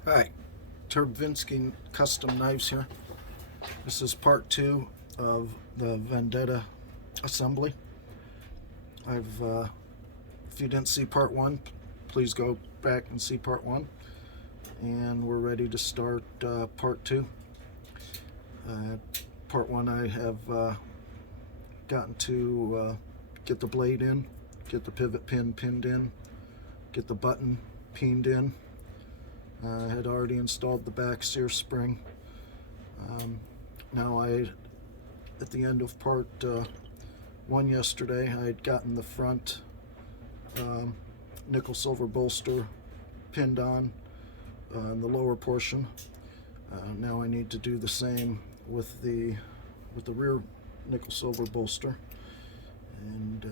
Hi, Turbinsky Custom Knives here. This is part 2 of the Vendetta Assembly. If you didn't see part 1, please go back and see part 1. And we're ready to start part 2. Part 1 I have gotten to get the blade in, get the pivot pin pinned in, get the button pinned in. I had already installed the back sear spring. Now at the end of part 1 yesterday, I had gotten the front nickel silver bolster pinned on in the lower portion. Now I need to do the same with the rear nickel silver bolster, and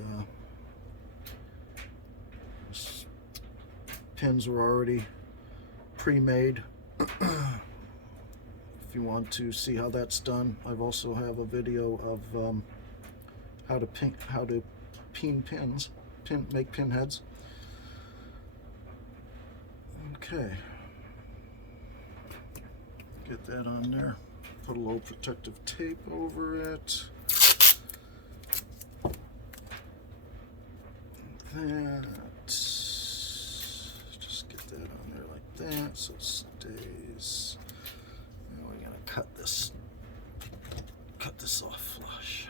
pins were already pre-made. If you want to see how that's done, I've also have a video of how to pin pins, make pin heads. Okay, get that on there. Put a little protective tape over it. That. Just get that on there like that so it stays. And we're gonna cut this off flush.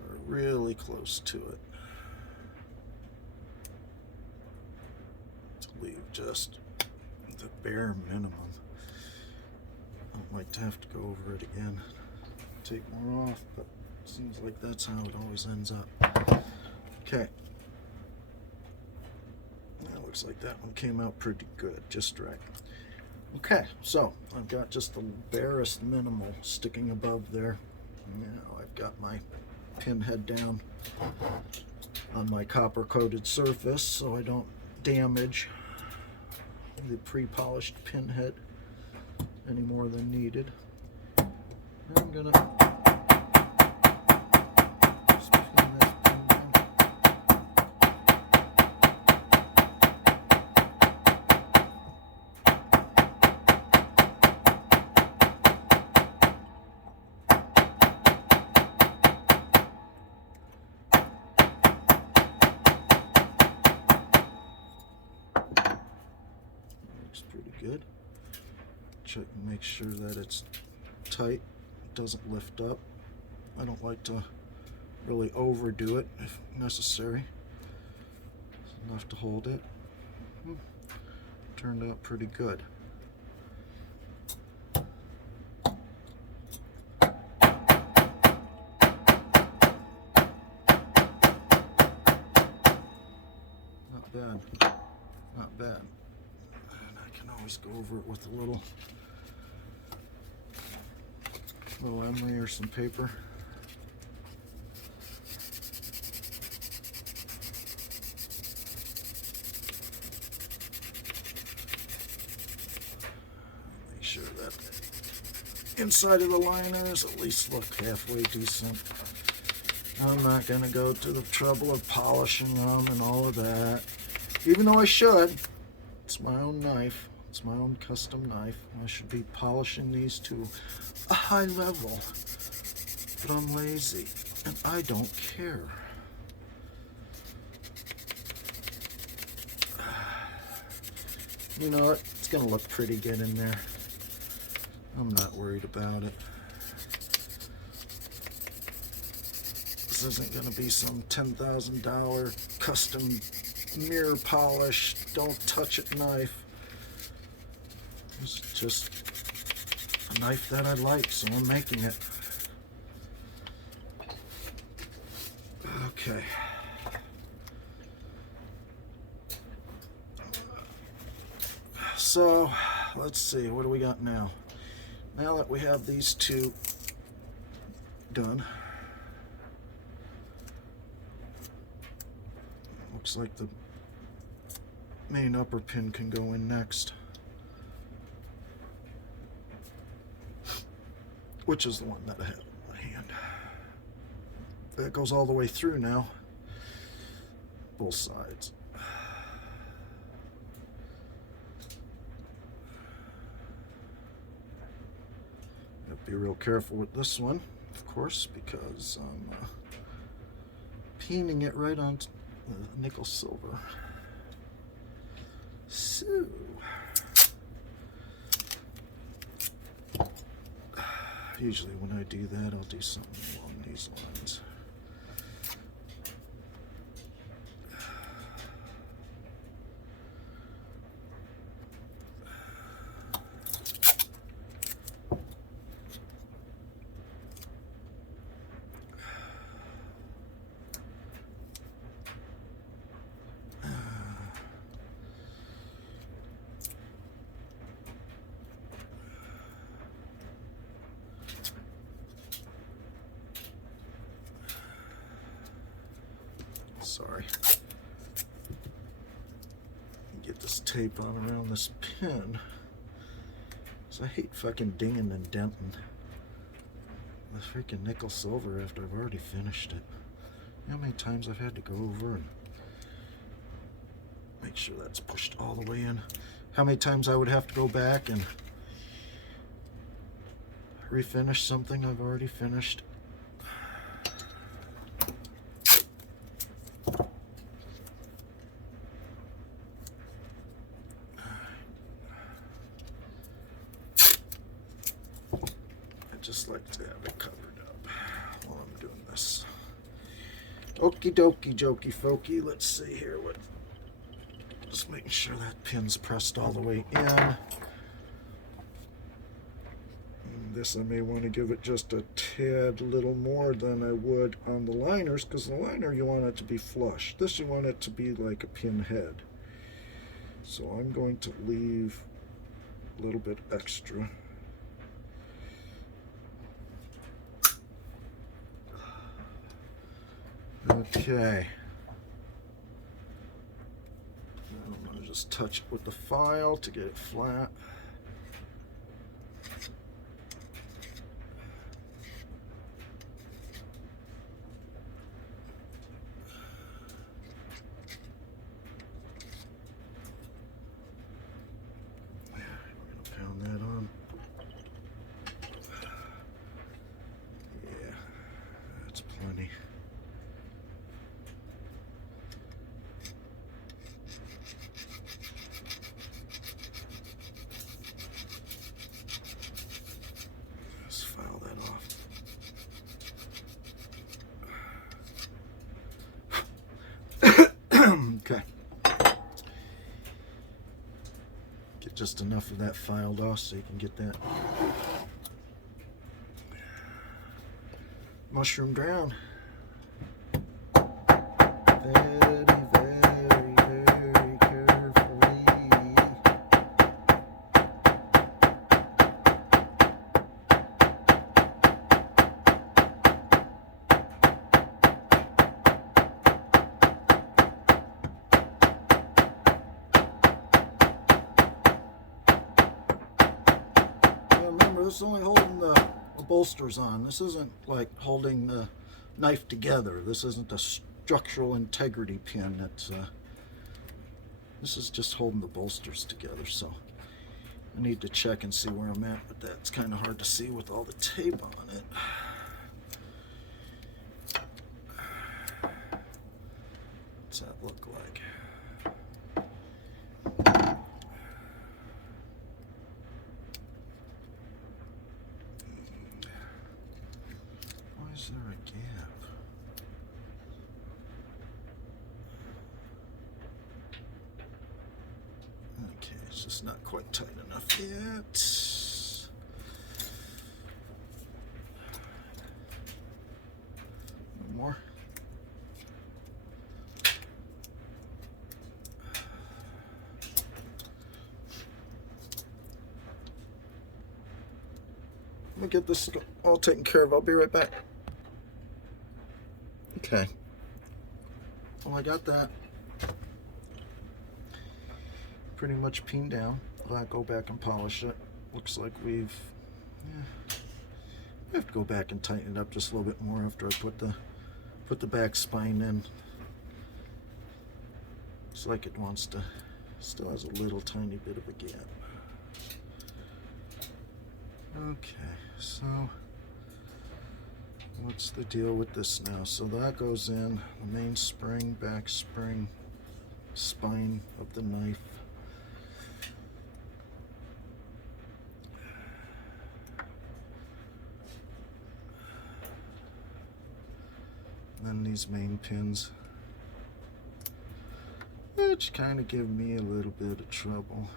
We're really close to it. To leave just the bare minimum. I don't like to have to go over it again. Take more off, but it seems like that's how it always ends up. Okay. That looks like that one came out pretty good, just right. Okay, so I've got just the barest minimal sticking above there. Now I've got my pin head down on my copper coated surface so I don't damage the pre-polished pin head any more than needed. I'm gonna just pin this pin down. Looks pretty good. Check and make sure that it's tight, doesn't lift up. I don't like to really overdo it if necessary. It's enough to hold it. Turned out pretty good. Not bad. Not bad. And I can always go over it with a little emery or some paper. Make sure that the inside of the liners at least look halfway decent. I'm not going to go to the trouble of polishing them and all of that, even though I should. It's my own knife. It's my own custom knife. I should be polishing these to a high level, but I'm lazy and I don't care. You know what? It's gonna look pretty good in there. I'm not worried about it. This isn't gonna be some $10,000 custom mirror polish, don't touch it knife. It's just a knife that I like, so I'm making it. Okay. So, let's see, what do we got now? Now that we have these two done, looks like the main upper pin can go in next, which is the one that I have in my hand. That goes all the way through now. both sides. Be real careful with this one, of course, because I'm peening it right on nickel silver. So, usually when I do that, I'll do something along these lines. Sorry. Get this tape on around this pin. So I hate fucking dinging and denting the freaking nickel silver after I've already finished it. You know how many times I've had to go over and make sure that's pushed all the way in? How many times I would have to go back and refinish something I've already finished? Just like to have it covered up while I'm doing this. Okie dokie, jokey folky. Let's see here. Just making sure that pin's pressed all the way in. And this I may want to give it just a tad little more than I would on the liners, because the liner you want it to be flush. This you want it to be like a pin head. So I'm going to leave a little bit extra. Okay. I'm going to just touch it with the file to get it flat. We're going to pound that on. Yeah, that's plenty. Okay. Get just enough of that filed off so you can get that mushroom down. Very, very, very carefully. Remember, this is only holding the bolsters on. This isn't like holding the knife together. This isn't a structural integrity pin. This is just holding the bolsters together. So I need to check and see where I'm at with that. It's kind of hard to see with all the tape on it. What's that look like? Is there a gap? Okay, it's just not quite tight enough yet. No more. Let me get this all taken care of. I'll be right back. Okay. Well, I got that pretty much pinned down. I'll go back and polish it. Looks like we have to go back and tighten it up just a little bit more after I put the back spine in. Looks like it wants to, still has a little tiny bit of a gap. Okay, so what's the deal with this now? So that goes in the main spring, back spring, spine of the knife. Then these main pins, which kind of give me a little bit of trouble.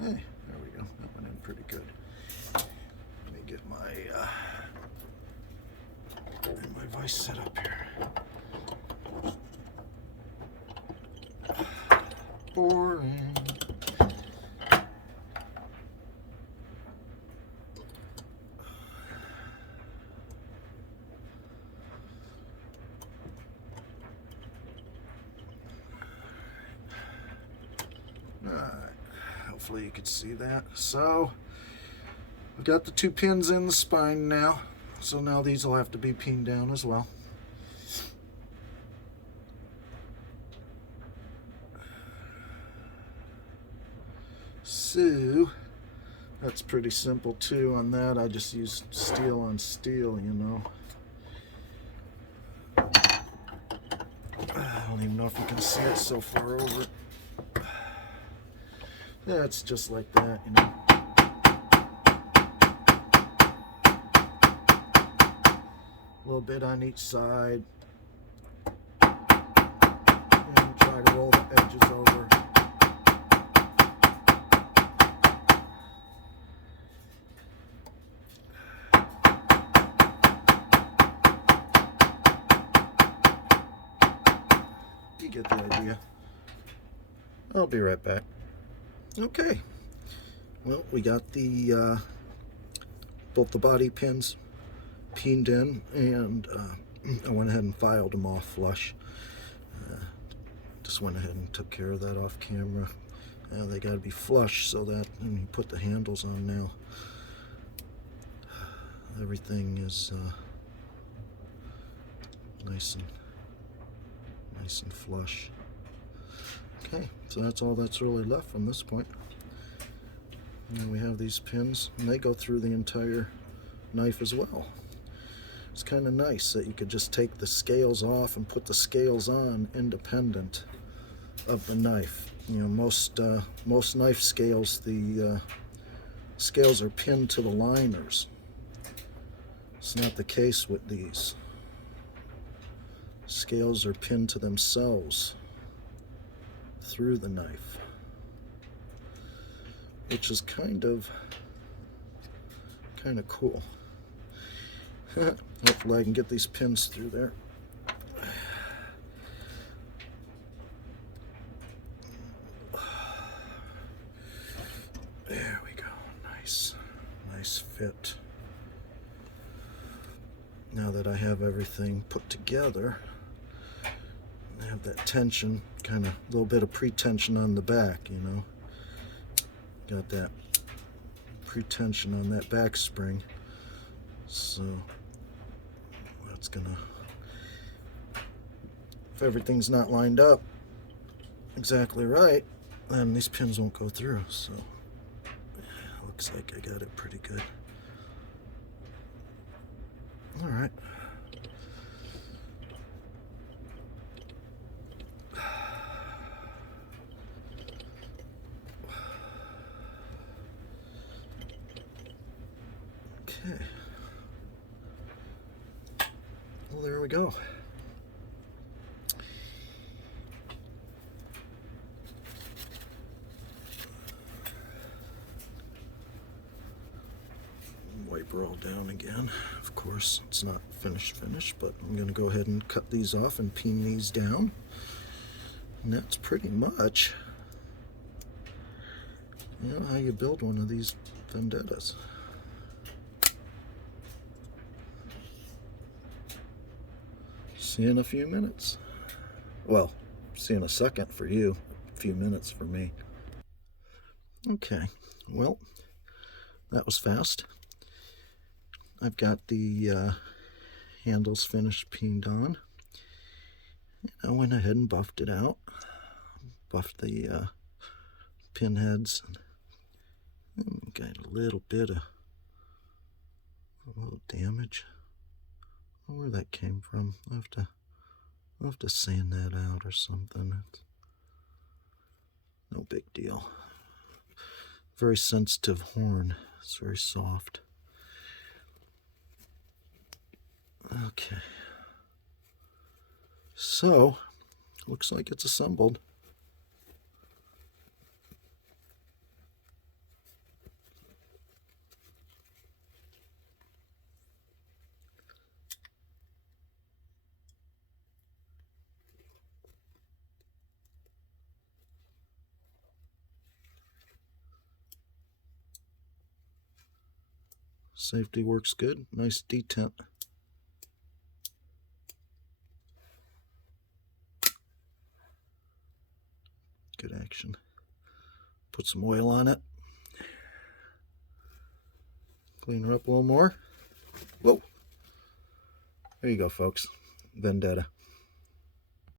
Hey, there we go. That went in pretty good. Let me get my vise set up here. Boring. Hopefully you can see that. So we've got the 2 pins in the spine now. So now these will have to be pinned down as well. So that's pretty simple too. On that I just used steel on steel, you know. I don't even know if you can see it so far over. Yeah, it's just like that, you know. A little bit on each side. And try to roll the edges over. You get the idea. I'll be right back. Okay, well, we got the both the body pins pinned in, and I went ahead and filed them off flush. Just went ahead and took care of that off camera. They got to be flush so that when you put the handles on now, everything is nice and flush. Okay, so that's all that's really left from this point. And we have these pins, and they go through the entire knife as well. It's kind of nice that you could just take the scales off and put the scales on independent of the knife. You know, most knife scales, the scales are pinned to the liners. It's not the case with these. Scales are pinned to themselves through the knife, which is kind of cool. Hopefully I can get these pins through there. There we go. Nice fit. Now that I have everything put together, I have that tension, kind of a little bit of pre-tension on the back, you know. Got that pre-tension on that back spring. So that's gonna, if everything's not lined up exactly right, then these pins won't go through. So looks like I got it pretty good. All right. Okay. Well, there we go. Wipe her all down again. Of course, it's not finished, but I'm going to go ahead and cut these off and pin these down. And that's pretty much, you know, how you build one of these Vendettas. See you in a few minutes. Well, see you in a second for you, a few minutes for me. Okay, well, that was fast. I've got the handles finished pinned on. I went ahead and buffed it out. buffed the pinheads. And got a little bit of a little damage. I don't know where that came from. I'll have to sand that out or something. It's no big deal. Very sensitive horn. It's very soft. Okay. So, looks like it's assembled. Safety works good. Nice detent. Good action. Put some oil on it. Clean her up a little more. Whoa. There you go, folks. Vendetta.